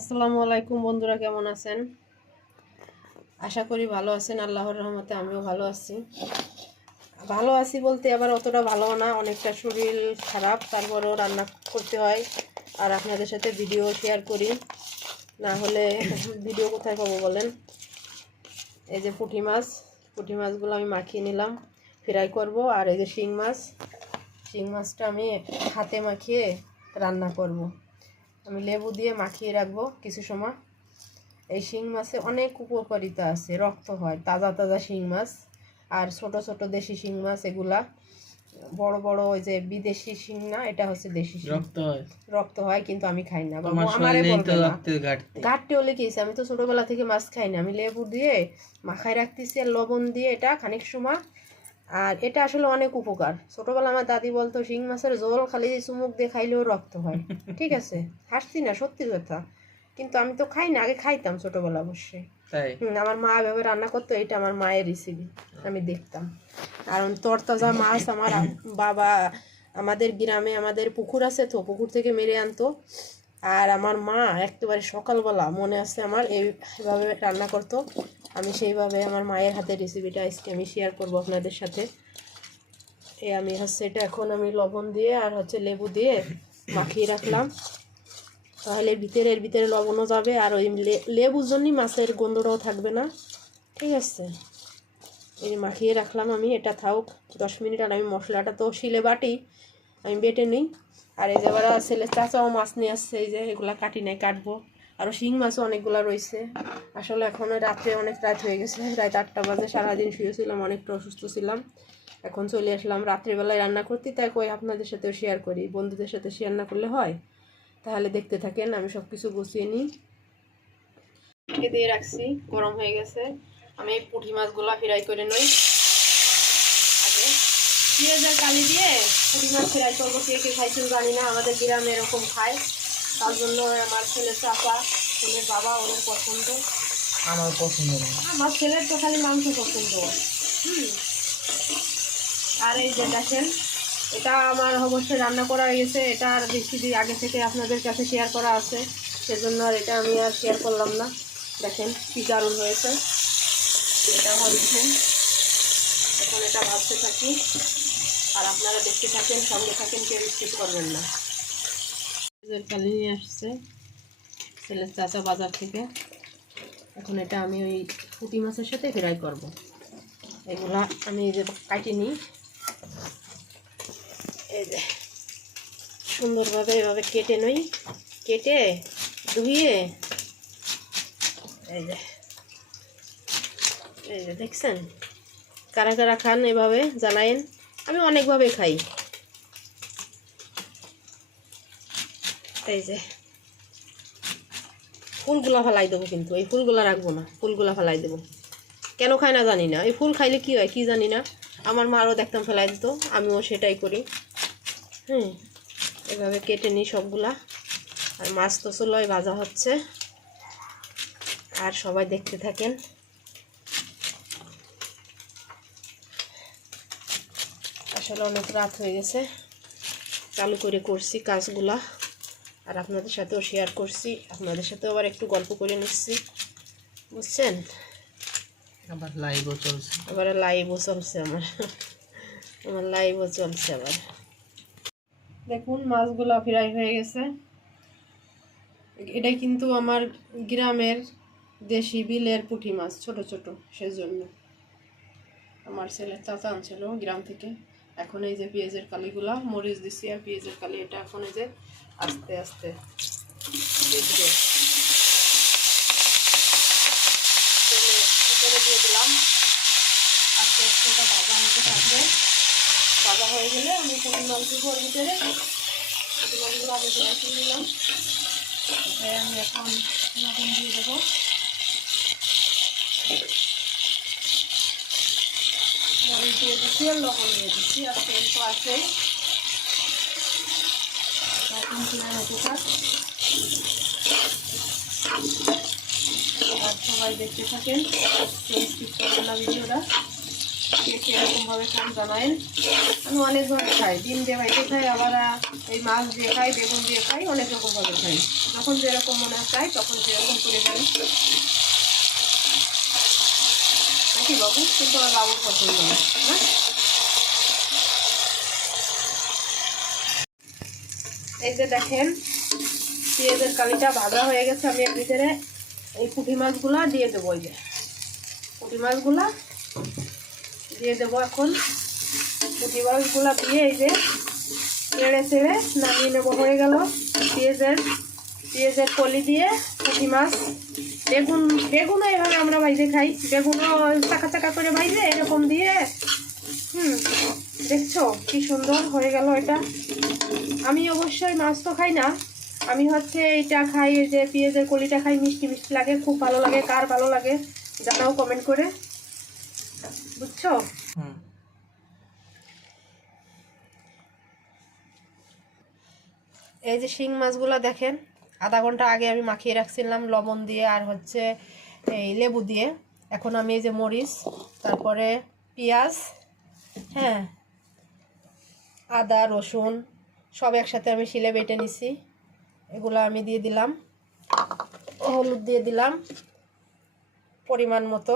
আসসালামু আলাইকুম বন্ধুরা, কেমন আছেন? আশা করি ভালো আছেন, আল্লাহর রহমতে আমিও ভালো আছি। ভালো আছি বলতে আবার অতটা ভালো না, অনেকটা শরীর খারাপ, তারপরেও রান্না করতে হয় আর আপনাদের সাথে ভিডিও শেয়ার করি। না হলে ভিডিও কোথায় পাবো বলেন? এই যে পুঁটি মাছ, পুঁটি মাছগুলো আমি মাখিয়ে নিলাম, ফ্রাই করব আর এই যে শিং মাছ, শিং মাছটা আমি হাতে মাখিয়ে রান্না করব। আমি লেবু দিয়ে মাখিয়ে রাখব কিছু সময়। এই শিং মাছে অনেক উপকারিতা আছে রক্ত হয় তাজা তাজা শিং মাছ আর ছোট ছোট দেশি শিং মাছ এগুলা। বড় বড় ওই যে বিদেশি শিং না এটা হচ্ছে দেশি শিং। রক্ত হয়। রক্ত হয় কিন্তু আমি খাই না বাবু আমারে বলবে না। ঘাটতি। হলে কি? আমি তো ছোটবেলা থেকে মাছ খাই না। আমি লেবু দিয়ে মাখায় রাখতেছি আর লবণ দিয়ে এটা খানিক সময় আর এটা আসলে অনেক উপকার। ছোটবেলা আমার দাদি বলতো শিং মাছের জল খালি চুমুক দিয়ে খাইলেও রক্ত হয়। ঠিক আছে? হাসছি না সত্যি কথা। কিন্তু আমি তো খাই না আগে খাইতাম ছোটবেলা অবশ্যই। আমার মা এভাবে রান্না করতো এটা আমার মায়ের রেসিপি আমি দেখতাম। কারণ তরতাজা মাছ আমার বাবা আমাদের গ্রামে আমাদের পুকুর আছে তো পুকুর থেকে মেরে আনতো। আর আমার মা একেবারে সকালবেলা মনে আছে আমার এইভাবে রান্না করতো। আমি সেইভাবে আমার মায়ের হাতের রেসিপিটা আজকে আমি শেয়ার করব আপনাদের সাথে। এ আমি হচ্ছে এটা এখন আমি লবণ দিয়ে আর হচ্ছে লেবু দিয়ে মাখিয়ে রাখলাম। তাহলে এর ভিতরে লবণও যাবে আর ওই লেবুর জন্যই মাছের গন্ধটাও থাকবে না। ঠিক আছে। এই মাখিয়ে রাখলাম আমি, এটা থাক দশ মিনিট আর আমি মশলাটা তো শিলে বাটি, আমি বেটে নিই। আর এই যে এবার ছেলে চাচাও মাছ নিয়ে আসছে, এই যে এগুলা কাটি নাই, কাটবো। আরও শিং মাছও অনেকগুলা রয়েছে আসলে এখন রাত্রে অনেক রাত হয়ে গেছে, রাত আটটা বাজে, সারাদিন শুয়েছিলাম অনেকটা অসুস্থ ছিলাম। এখন চলে আসলাম রাত্রিবেলায় রান্না করতে, তাই কই আপনাদের সাথেও শেয়ার করি, বন্ধুদের সাথে শেয়ার না করলে হয়? তাহলে দেখতে থাকেন, আমি সব কিছু গুছিয়ে নিই। দিয়ে রাখছি, গরম হয়ে গেছে। আমি পুঁটি মাছগুলো ফ্রাই করে নই। পেঁয়াজের কালি দিয়ে পুঁটি মাছ ফ্রাই করব। কে কে খাইছেন জানি না আমাদের গ্রামে এরকম খায়। তার জন্য আমার ছেলের চাপা ছেলের বাবা ওদের পছন্দ। আমার পছন্দ আমার ছেলের তো খালি মাংস পছন্দ। হুম। আর এই যে দেখেন এটা আমার অবশ্যই রান্না করা হয়ে গেছে। এটা আর বেশি দিন আগে থেকে আপনাদের কাছে শেয়ার করা আছে। সেজন্য আর এটা আমি আর শেয়ার করলাম না। দেখেন কী দারুণ হয়েছে। এটা ভাবছেন এখন এটা ভাবতে থাকি। আর আপনারা দেখতে থাকেন, সঙ্গে থাকেন, কেউ স্কিপ করবেন না। কালি নিয়ে আসছে, ছেলের চাচা বাজার থেকে। এখন এটা আমি ওই পুঁটি মাছের সাথে ফ্রাই করব। এগুলা আমি এই যে কাটি নিই। এই যে সুন্দরভাবে এভাবে কেটে নই। কেটে ধুয়ে এই যে এই যে দেখছেন? কারা কারা খান এভাবে জানাইন আমি অনেকভাবে খাই। এই যে, ফুলগুলা ফেলাই দেবো কিন্তু, এই ফুলগুলা রাখব না, ফুলগুলা ফেলাই দেবো। কেন খায় না জানি না, এই ফুল খাইলে কি হয় কি জানি না। আমার মারও দেখতাম ফেলাই দিত, আমিও সেটাই করি। হুম, এভাবে কেটে নিই সবগুলা। আর মাছ তো চুলোয় ভাজা হচ্ছে। আর সবাই দেখতে থাকেন। আসলে অনেক রাত হয়ে গেছে। চালু করে করছি কাজগুলা। আর আপনাদের সাথেও শেয়ার করছি। আপনাদের সাথেও আবার একটু গল্প করে নিচ্ছি। বুঝছেন? আবার লাইভও চলছে। আবার লাইভও চলছে আমার। আমার লাইভও চলছে আবার। দেখুন মাছগুলো ফ্রাই হয়ে গেছে। এটা কিন্তু আমার গ্রামের দেশি বিলের পুঁটি মাছ ছোট ছোট সেজন্য। আমার ছেলে চাচা আনছিল গ্রাম থেকে। এখন এই যে পেঁয়াজের কালিগুলা, মরিচ দিছি আর পেঁয়াজের কালি এটা এখন এই যে আস্তে আস্তে দিবে তেলে দিয়ে দিলাম। আস্তে আস্তে এটা ভাজা হতে থাকবে। ভাজা হয়ে গেলে আমি পুঁটি দিব ভিতরে পুঁটি ফ্রাই করে নিলাম। এটাই আমি এখন লবণ দিয়ে দেবো। আর লবণ দিয়ে দিচ্ছি আর তেল তো আছেই সবাই দেখতে থাকেন ভিডিওটা কে কীরকমভাবে খান জানায়েন আমি অনেকভাবে খাই, ডিম দিয়ে ভাইতে খাই, আবার এই মাছ দিয়ে খাই, বেগুন দিয়ে খাই, অনেক রকমভাবে খাই। যখন যেরকম মনে চাই তখন সেরকম করে খাই। নাকি বাবু? কিন্তু আমার বাবুর পছন্দ না। এই যে দেখেন, পেঁয়াজের কালিটা ভাজা হয়ে গেছে আমি এর ভিতরে। এই পুঁটি মাছগুলা দিয়ে দেবো এই যে। পুঁটি মাছগুলা দিয়ে দেবো এখন। পুঁটি মাছগুলা দিয়ে এই যে ছেড়ে চেড়ে নামিয়ে নেব, হয়ে গেল পেঁয়াজের পেঁয়াজের কলি দিয়ে পুঁটি মাছ। বেগুন, বেগুনও এভাবে আমরা ভাইজে খাই। বেগুনও চাকা চাকা করে ভাইজে এরকম দিয়ে। হুম, দেখছ কি সুন্দর হয়ে গেল এটা। আমি অবশ্যই মাছ তো খাই না। আমি হচ্ছে এইটা খাই এই যে পেঁয়াজের কলিটা খাই মিষ্টি মিষ্টি লাগে খুব ভালো লাগে কার ভালো লাগে জানাও কমেন্ট করে। বুঝছ? এই যে শিং মাছগুলো দেখেন আধা ঘণ্টা আগে আমি মাখিয়ে রাখছিলাম লবণ দিয়ে আর হচ্ছে এই লেবু দিয়ে। এখন আমি এই যে মরিচ তারপরে পেঁয়াজ হ্যাঁ আদা, রসুন সব একসাথে আমি শিলে বেটে নিছি। এগুলো আমি দিয়ে দিলাম। হলুদ দিয়ে দিলাম পরিমাণ মতো।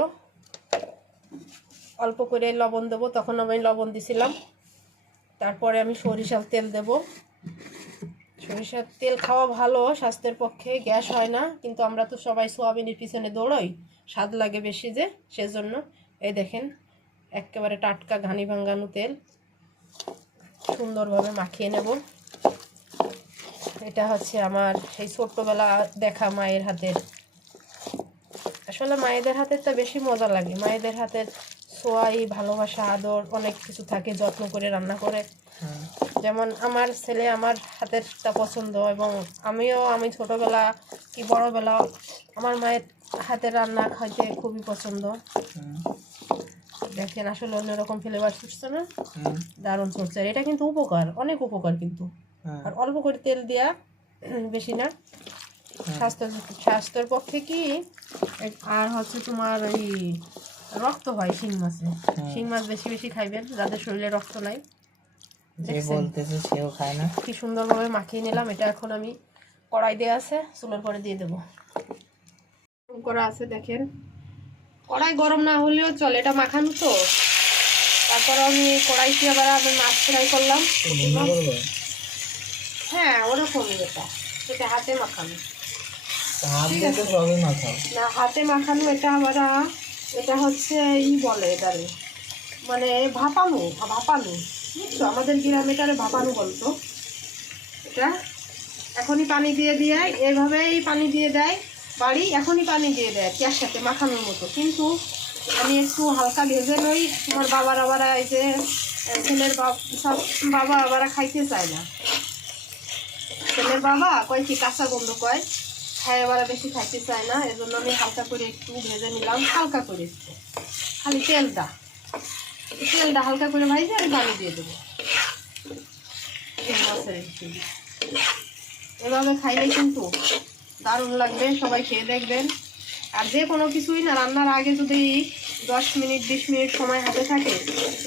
অল্প করে লবণ দেবো, তখন আমি লবণ দিছিলাম। তারপরে আমি সরিষার তেল দেবো। সরিষার তেল খাওয়া ভালো স্বাস্থ্যের পক্ষে, গ্যাস হয় না, কিন্তু আমরা তো সবাই সোয়াবিনের পিছনে দৌড়ই। স্বাদ লাগে বেশি যে, সেজন্য। এই দেখেন, একেবারে টাটকা ঘানি ভাঙ্গানো তেল। সুন্দরভাবে মাখিয়ে নেব। এটা হচ্ছে আমার সেই ছোট্টবেলা দেখা মায়ের হাতের। আসলে মায়েদের হাতের তো বেশি মজা লাগে। মায়েদের হাতের সোয়াই, ভালোবাসা, আদর অনেক কিছু থাকে, যত্ন করে রান্না করে। যেমন আমার ছেলে আমার হাতেরটা পছন্দ এবং আমিও, আমি ছোটবেলা কি বড়বেলা আমার মায়ের হাতের রান্না খাইতে খুবই পছন্দ। দেখেন আসলে অন্যরকম ফ্লেভার ছুটছে না। দারুণ ছুটছে। এটা কিন্তু উপকার অনেক উপকার কিন্তু। হ্যাঁ। আর অল্প করে তেল দেয়া বেশি না। স্বাস্থ্য স্বাস্থ্যের পক্ষে কি আর হচ্ছে তোমার ওই রক্ত হয় শিং মাছে। শিং মাছ বেশি বেশি খাইবেন যাদের শরীরে রক্ত নাই। যে? বলতেছে সেও খায় না। কি সুন্দরভাবে মাখিয়ে নিলাম এটা এখন আমি কড়াই দিয়ে আছে চুলোর পরে দিয়ে দেবো। করা আছে দেখেন। কড়াই গরম না হলেও চলে এটা মাখানো তো। তারপর আমি কড়াইতে আবার আমি মাছ ফ্রাই করলাম। হ্যাঁ ওরকমই এটা এটা হাতে মাখানো। না হাতে মাখানো এটা আবার এটা হচ্ছে ই বলে এটারে মানে ভাপানো ভাপানো। বুঝছ? আমাদের গ্রামে এটারে ভাপানো বলতো। এটা এখনই পানি দিয়ে দিয়ে এভাবেই পানি দিয়ে দেয়। বাড়ি এখনই পানি দিয়ে দেয় গ্যাস সাথে মাখানোর মতো। কিন্তু আমি একটু হালকা ভেজে নই আমার বাবার আবার এই যে ছেলের সব বাবা আবার খাইতে চায় না। ছেলের বাবা কয় কি, কাঁচা গন্ধ কয়, খায় এবার বেশি খাইতে চায় না, এজন্য আমি হালকা করে একটু ভেজে নিলাম, হালকা করে খালি তেলটা। তেলটা হালকা করে ভাইজে আমি পানি দিয়ে দেবো। এভাবে খাইলে কিন্তু দারুণ লাগবে সবাই খেয়ে দেখবেন। আর যে কোনো কিছুই না রান্নার আগে যদি দশ মিনিট বিশ মিনিট সময় হাতে থাকে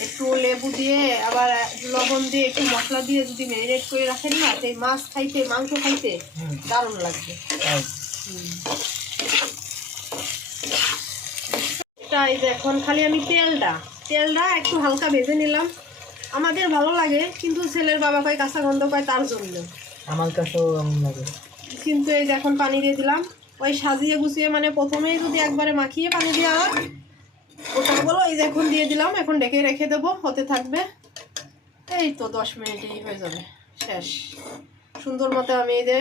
একটু লেবু দিয়ে আবার লবণ দিয়ে একটু মশলা দিয়ে যদি ম্যারিনেট করে রাখেন না সেই মাছ খাইতে মাংস খাইতে দারুণ লাগবে। তাই। এখন খালি আমি তেলটা তেলটা একটু হালকা ভেজে নিলাম। আমাদের ভালো লাগে কিন্তু ছেলের বাবা কয় কাঁচা গন্ধ পায় তার জন্য। আমার কাছেও লাগে। কিন্তু এই যে এখন পানি দিয়ে দিলাম। ওই সাজিয়ে গুছিয়ে মানে প্রথমেই যদি একবারে মাখিয়ে পানি দেওয়া হয় ওটা বলো এই যে এখন দিয়ে দিলাম এখন ডেকে রেখে দেবো হতে থাকবে। এই তো দশ মিনিটেই হয়ে যাবে শেষ। সুন্দর মতো আমি এই যে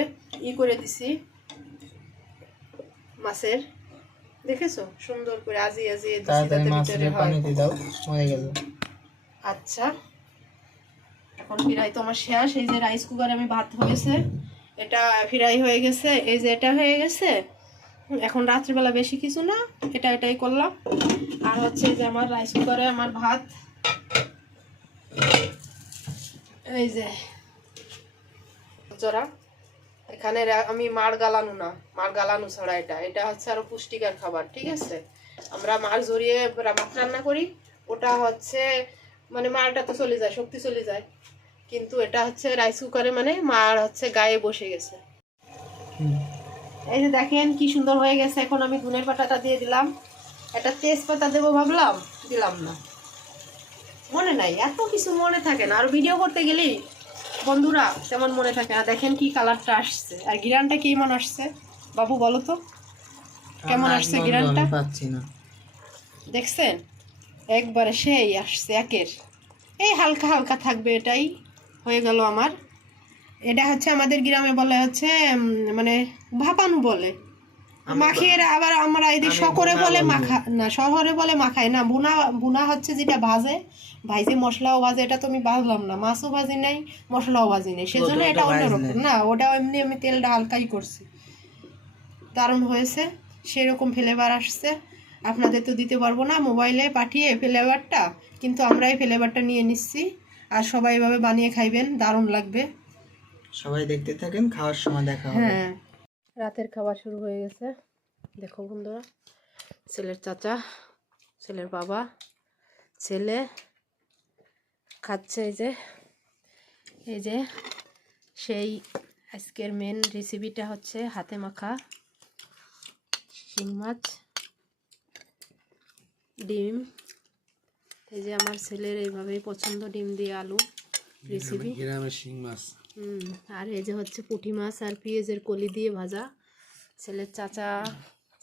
ই করে দিছি মাছের। দেখেছ? সুন্দর করে ভিতরে দাও হয়ে গেল। আচ্ছা। এখন ফিরাই তো আমার শেষ এই যে রাইস কুকারে আমি ভাত হয়েছে। এটা ফিরাই হয়ে গেছে, এই যে এটা হয়ে গেছে। এখন রাত্রিবেলা বেশি কিছু না, এটা এটাই করলাম। আর হচ্ছে যে আমার রাইস কুকারে আমার ভাত। এই যে। জোড়া এখানে আমি মার গালানো না, মার গালানো ছাড়া এটা। এটা হচ্ছে আরও পুষ্টিকর খাবার, ঠিক আছে? আমরা মার জড়িয়ে ভাত রান্না করি, ওটা হচ্ছে মানে মারটা তো চলে যায়, শক্তি চলে যায়। কিন্তু এটা হচ্ছে রাইস কুকারে মানে মার হচ্ছে গায়ে বসে গেছে। এই যে দেখেন কি সুন্দর হয়ে গেছে এখন আমি ধনের পাতাটা দিয়ে দিলাম। একটা তেজপাতা দেবো ভাবলাম দিলাম না। মনে নাই এত কিছু মনে থাকে না। আর ভিডিও করতে গেলেই বন্ধুরা তেমন মনে থাকে না। দেখেন কি কালারটা আসছে। আর গিরানটা কেমন আসছে? বাবু বলো তো। কেমন আসছে গিরানটা? পাচ্ছি না। দেখছেন? একবারে সেই আসছে একের। এই হালকা হালকা থাকবে এটাই। হয়ে গেল আমার। এটা হচ্ছে আমাদের গ্রামে বলে হচ্ছে মানে ভাপানু বলে। মাখিয়ে আবার আমরা এদিকে শহরে বলে মাখা না শহরে বলে মাখায় না। বুনা বুনা হচ্ছে যেটা ভাজে। ভাইজে মশলাও ভাজে এটা তো আমি ভাজলাম না। মাছও ভাজি নাই মশলাও ভাজি নাই। সেজন্য এটা। অন্যরকম। না ওটা এমনি আমি তেলটা হালকাই করছি। দারুণ হয়েছে। সেরকম ফ্লেভার আসছে। আপনাদের তো দিতে পারব না। মোবাইলে পাঠিয়ে ফ্লেভারটা কিন্তু আমরাই ফ্লেভারটা নিয়ে নিচ্ছি। আর সবাই এভাবে বানিয়ে খাইবেন দারুণ লাগবে। সবাই দেখতে থাকেন খাওয়ার সময় দেখা হবে। হ্যাঁ। রাতের খাবার শুরু হয়ে গেছে। দেখো বন্ধুরা ছেলের চাচা ছেলের বাবা ছেলে খাচ্ছে এই যে এই যে সেই আজকের মেন রেসিপিটা হচ্ছে হাতে মাখা শিং মাছ ডিম এই যে আমার ছেলের এইভাবেই পছন্দ ডিম দিয়ে আলু রেসিপি গ্রামের শিং মাছ। হুম আর এই যে হচ্ছে পুঁটি মাছ আর পেঁয়াজের কলি দিয়ে ভাজা। ছেলের চাচা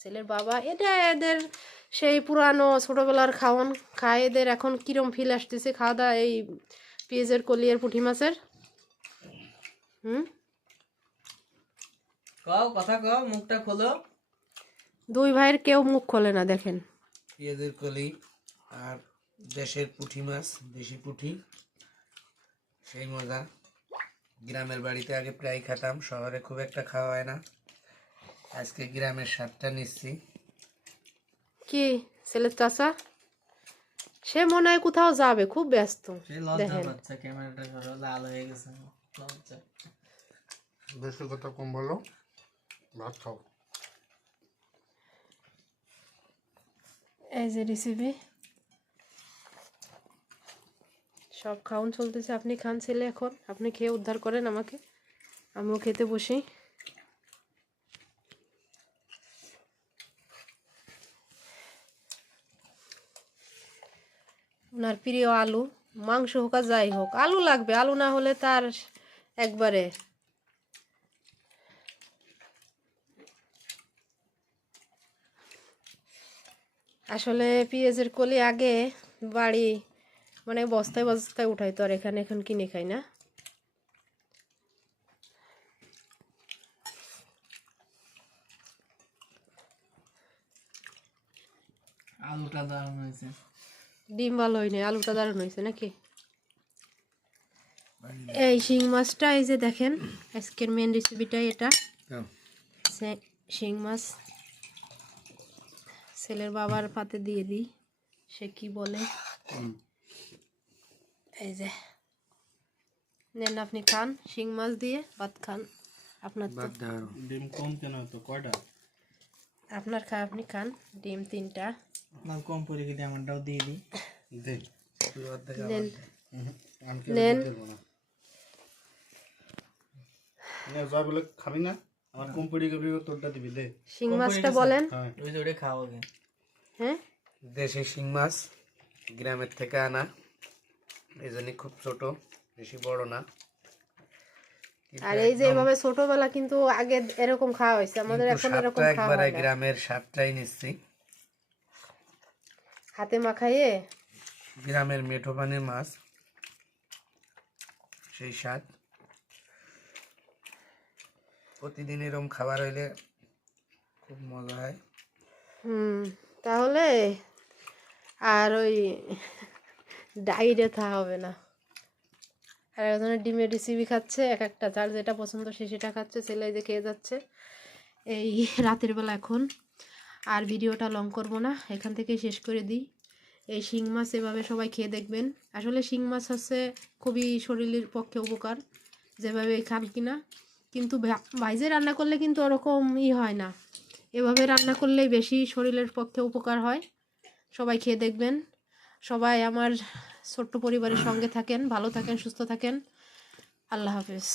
ছেলের বাবা এটা এদের সেই পুরানো ছোটোবেলার খাওয়ান খায় এদের এখন কিরম ফিল আসতেছে খাওয়া দাওয়া এই পেঁয়াজের কলি আর পুঁটি মাছের? হুম? কও কথা কও মুখটা খোলো। দুই ভাইয়ের কেউ মুখ খোলে না দেখেন। পেঁয়াজের কলি আর দেশের পুঁটি মাছ দেশি পুঁটি সেই মজা। গ্রামের বাড়িতে আগে প্রায় খেতাম শহরে খুব একটা খাওয়া হয় না। আজকে গ্রামের স্বাদটা নিচ্ছি। কি? ছেলের চাচা সে মনে হয় কোথাও যাবে খুব ব্যস্ত। ক্যামেরাটা ধরো লাল হয়ে গেছে। বেশি কথা কম বলো ভাত খাও। এই যে রেসিপি সব খাওন চলতেছে। আপনি খান ছেলে এখন। আপনি খেয়ে উদ্ধার করেন আমাকে। আমিও খেতে বসি। ওনার প্রিয় আলু। মাংস হোক আর যাই হোক, আলু লাগবে। আলু না হলে তার একবারে আসলে পেঁয়াজের কলি আগে বাড়ি মানে বস্তায় বস্তায় উঠাইতো আর এখানে এখন কিনে খাই না। আলুটা দারুণ হয়েছে। ডিম ভালো হয়নি আলুটা দারুণ হয়েছে নাকি? এই শিং মাছটা এই যে দেখেন আজকের মেন রেসিপিটাই এটা। সে- শিং মাছ ছেলের বাবার পাতে দিয়ে দিই সে কি বলে? এই যে নেন আপনি খান শিং মাছ দিয়ে ভাত খান আপনার তো। ডিম কম কেন তো কয়টা? আপনার খা আপনি খান ডিম তিনটা। আপনার কম পড়ে গেলে আমারটাও দিয়ে দিই। নেন। আমি কি নেন। দেবো না। যা বলে খাবি না আমার কম পড়ে গেবি তোরটা দিবি দে। শিং মাছটা বলেন। হ্যাঁ। ওই যে ওটা হ্যাঁ? দেশি শিং মাছ গ্রামের থেকে আনা। এই জন্য খুব ছোট বেশি বড় না। আর এই যে ছোটবেলা কিন্তু আগে এরকম খাওয়া হয়েছে আমাদের এখন এরকম খাওয়া একবারে হয় গ্রামের নিচ্ছি। হাতে মাখাইয়ে? গ্রামের মেঠো পানির মাছ সেই স্বাদ। প্রতিদিন এরকম খাবার হইলে খুব মজা হয়। হুম তাহলে আর ওই ডাইরে থা হবে না। আর একজনের ডিমের রেসিপি খাচ্ছে, এক একটা। যার যেটা পছন্দ সে সেটা খাচ্ছে ছেলে এই যে খেয়ে যাচ্ছে। এই রাতের বেলা এখন। আর ভিডিওটা লং করব না, এখান থেকে শেষ করে দিই। এই শিং মাছ এভাবে সবাই খেয়ে দেখবেন। আসলে শিং মাছ হচ্ছে খুবই শরীরের পক্ষে উপকার, যেভাবে খান কিনা। কিন্তু ভাইজে রান্না করলে কিন্তু ওরকম ই হয় না। এভাবে রান্না করলেই বেশি শরীরের পক্ষে উপকার হয়। সবাই খেয়ে দেখবেন। সবাই আমার ছোট্ট পরিবারের সঙ্গে থাকেন ভালো থাকেন সুস্থ থাকেন। আল্লাহ হাফিজ।